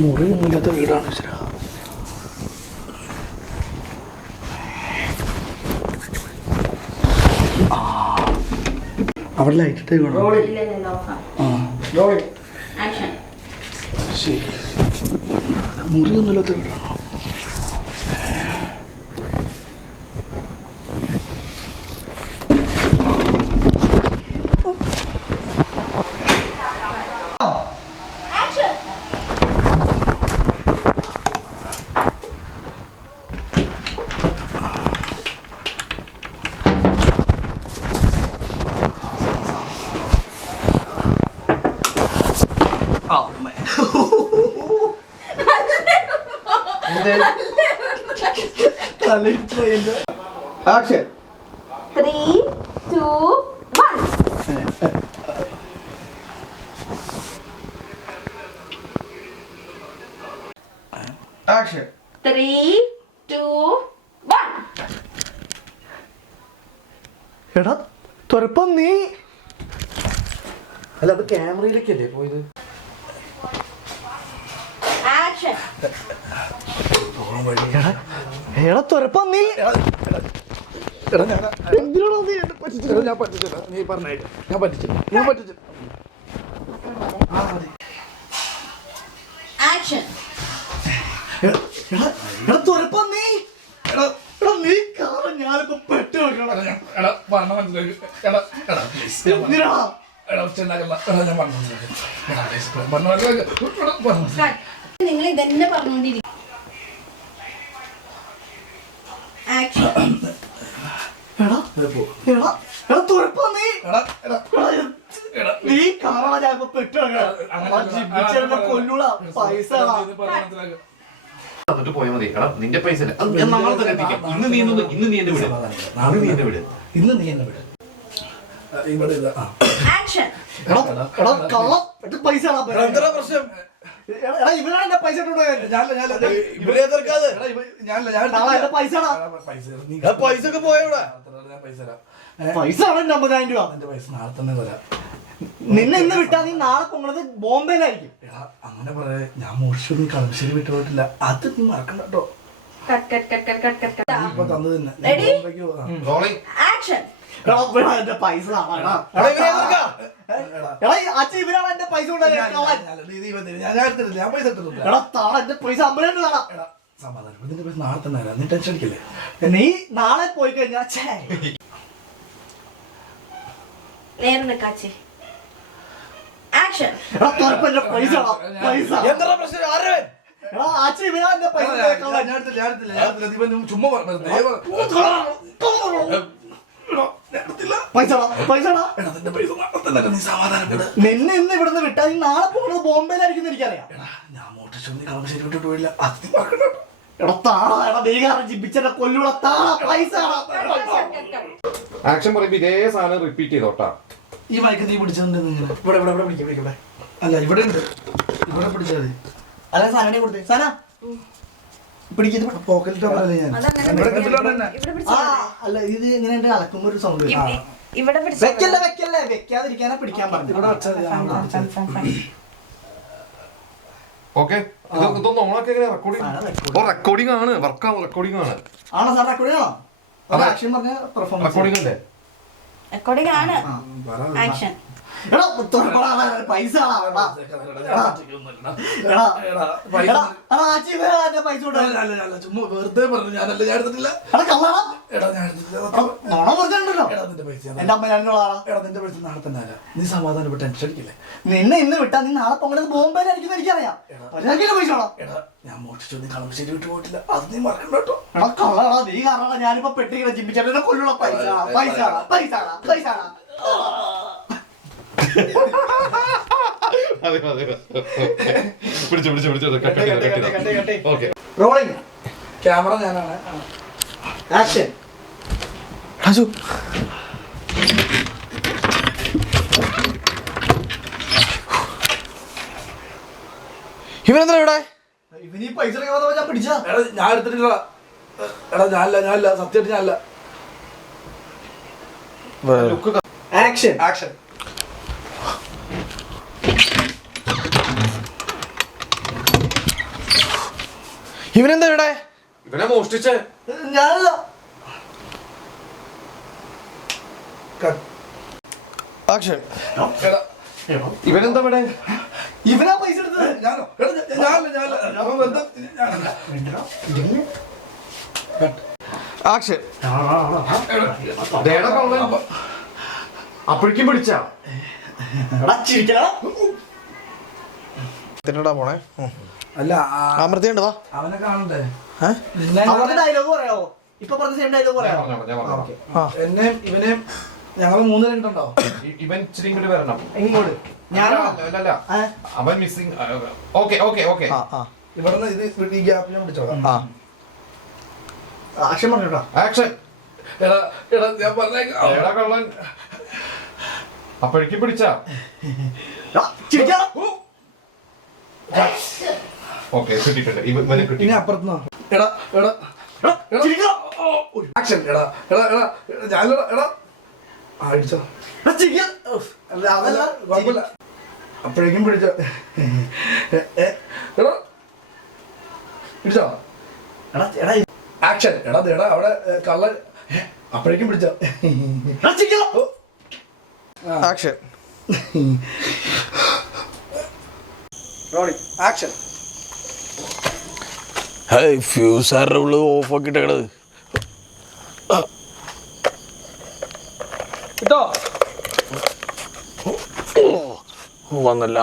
മുറിയൊന്നുമില്ലാത്ത വീടാണ്. അവിടെ ലൈറ്റ് ഇട്ടേ വേണം. മുറിയൊന്നുമില്ലാത്ത വീടാണോ? Action. 3, 2, 1. Action. 3, 2, 1. എടാ തുറപ്പം നീ അല്ല അത് ക്യാമറയിലേക്കല്ലേ പോയത്? Action. എടാ തുറപ്പം നീ എന്തിനാണോ നീ എന്നെ പറ്റിച്ചില്ല? ഞാൻ പറ്റിച്ചില്ല, നീ പറഞ്ഞായിട്ട് ഞാൻ പറ്റിച്ചില്ല. Action. എടാ തുറപ്പം നീ നീ കാരണം ഞാനിപ്പോ പെട്ടു നിങ്ങൾ ഇതന്നെ പറഞ്ഞോണ്ടിരിക്കും. നീ കാരണം ഞാനിപ്പോ പെട്ടു കൊല്ലൂള പൈസ എന്നിട്ട് പോയാൽ മതി. എടാ നിന്റെ പൈസ നാളെ തന്നെ എത്തിക്കാം. ഇന്ന് നീ എന്നെ വിട്. നാളെ നീ എന്നെ വിട്. ഇന്ന് നീ എന്നെ വിട്. Action. പൈസ ഇവരാണ് എന്റെ പൈസ പൈസ ഒക്കെ പോയവിടെ. പൈസ 50,000 രൂപ. എന്റെ പൈസ നാളെ തന്നെ തരാം. നിന്നെ ഇന്ന് വിട്ടാ നീ നാളെ പോണത് ബോംബെയിലായിരിക്കും. അങ്ങനെ പറയാ, ഞാൻ മോശം കളമശ്ശേരി വിട്ടു പോയിട്ടില്ല. അത് നീ മറക്കണ്ട കേട്ടോ. ഇപ്പൊ തന്നു തന്നെ എന്റെ പൈസ അച്ഛൻ ഇവരാണ് എന്റെ പൈസ ഞാൻ പൈസ എന്റെ പൈസ 50,000 കാണാം. സമാധാനം, നിന്റെ പൈസ നാളെ തന്നെ തരാം. നീ ടെൻഷൻ അടിക്കില്ലേ? നീ നാളെ പോയി കഴിഞ്ഞാ Action. പൈസ എന്താ പ്രശ്നം? ചുമ്മാ നിന്നെ ഇന്ന് ഇവിടുന്ന് വിട്ടാ നീ നാളെ പോകുന്നത് ബോംബെയിലായിരിക്കും എനിക്കറിയാം. ഞാൻ മോട്ടിച്ചു കളമശ്ശേരി വിട്ടിട്ട് പോയില്ല. അത് കൊല്ലൂടെ പൈസ. ആക്ഷൻ പറയുമ്പോ ഇതേ സാധനം റിപ്പീറ്റ് ചെയ്തോട്ടാ. ഈ മയക്ക് നീ പിടിച്ചിട്ടുണ്ട്. ഇവിടെ ഇവിടെ പിടിക്കട്ടെ. അല്ല ഇവിടെ ഉണ്ട്, ഇവിടെ പിടിച്ചാൽ മതി. അല്ല സാധനം കൊടുത്തേ. സാധന പിടിക്കുന്നത് പോക്കറ്റ് ഞാൻ. അല്ല ഇത് എങ്ങനെയുണ്ട്? അലക്കുമ്പോ ഒരു സൗണ്ട്. വെക്കല്ലേ വെക്കാതിരിക്കാനാ പിടിക്കാൻ പറഞ്ഞു. ഓക്കെ, ഇതൊന്നും ഓണൊക്കെ എങ്ങനെ റെക്കോർഡിംഗ് ആണ്. വർക്കാണ്, റെക്കോർഡിംഗ് ആണ്. ആണോ സാർ? റെക്കോർഡിംഗ് ആണോ? ആക്ഷൻ പറഞ്ഞ പെർഫോമൻസ് റെക്കോർഡിംഗ് അല്ലേ? Recording ആണ്. Action. പൈസ ചുമ്മാ വെറുതെ പറഞ്ഞു. ഞാനല്ല, ഞാൻ എടുത്തിട്ടില്ല. എന്റെ അമ്മ നിന്റെ പൈസ നാളെ തന്നെ അല്ല. നീ സമാധാനപ്പെട്ട് ടെൻഷൻ അടിക്കില്ലേ? നിന്നെ ഇന്ന് വിട്ടാ നീ നാളെ പോകണത് ബോംബെയിലായിരിക്കും എനിക്കറിയാം. പൈസ ഞാൻ മോഷിച്ചു, നീ കളമശ്ശേരി വിട്ടു പോയിട്ടില്ല. അത് നീ മറക്കണ്ട കേട്ടോ. കള്ളടാ നീ കാരണം ഞാനിപ്പോ പെട്ടിങ്ങനെ ചിമ്പിച്ചേട്ടനെ കൊല്ലുള്ള പൈസ. റോളിംഗ് ക്യാമറ ഞാനാണ്. ആക്ഷൻ. ഇവനെന്താ ഇവിടെ? ഇവനീ പൈസ ഞാൻ പിടിച്ച. ഞാൻ എടുത്തിട്ടില്ല. എടാ ഞാനല്ല സത്യമായിട്ട് ഞാനല്ല. ആക്ഷൻ. ഇവനെന്താ ഇവിടെ? ഇവനെ മോഷ്ടിച്ചേ. ഞാനല്ല. ആക്ഷൻ. എടാ, ഇവനെന്താ ഇവിടെ? ഇവനാ പൈസ എടുത്തത്. ഞാനോ? എടാ, ഞാനല്ല. അവൻ വെറുതെ ഞാനല്ല. ആക്ഷൻ. ദേടാ കള്ളൻ. അപ്പോഴേക്കും പിടിച്ചാ. എടാ, ചിരിക്കടാ. തിന്നടാ പോണേ. അല്ല, അമൃതയുണ്ട് വാ. അവനെ കാണണ്ടേ? ഏ? അവന്റെ ഡയലോഗ് പറയാവോ? ഇപ്പൊ പറഞ്ഞ സെയിം ഡയലോഗ് പറയാമോ? ഞാൻ പറഞ്ഞോ. ആ. എന്നെയും ഇവനെയും ഞങ്ങൾ 3 പേരും കിട്ടണ്ടോ? ഇവൻ ഇച്ചിരി ഇങ്ങോട്ട് വരണം. ഇങ്ങോട്ട് ഞാനോ? അല്ല. അവൻ മിസ്സിംഗ്. ഓക്കെ. ആ ആ ഇവിടുന്ന് ഇത് ഈ ഗ്യാപ്പ് ഞാൻ പിടിച്ചോളാം. ആ. ആക്ഷൻ പറഞ്ഞോട്ടാ. ആക്ഷൻ. എടാ ഞാൻ പറഞ്ഞേക്കാം. ദേടാ കള്ളൻ. അപ്പോഴേക്കും പിടിച്ചാ. ഓക്കെ, കിട്ടിയിട്ടുണ്ട്. ഇവനെ കിട്ടി. ഇനി അപ്പുറത്തുനിന്നോ? എടാ ആക്ഷൻ. എടാ ഞാനല്ല. എടാ അടിച്ചോ. അതല്ല കുഴപ്പമില്ല. അപ്പോഴേക്കും പിടിച്ചോ. എടാ പിടിച്ചോ. ആക്ഷൻ. എടാ അവിടെ കള്ളൻ. അപ്പോഴേക്കും പിടിച്ചോ. ആക്ഷൻ. ആക്ഷൻ. ഫ്യൂസ് ആരുടെ ഉള്ളത് ഓഫ് ആക്കിട്ടേക്കണത്? കിട്ടോ? വന്നല്ല.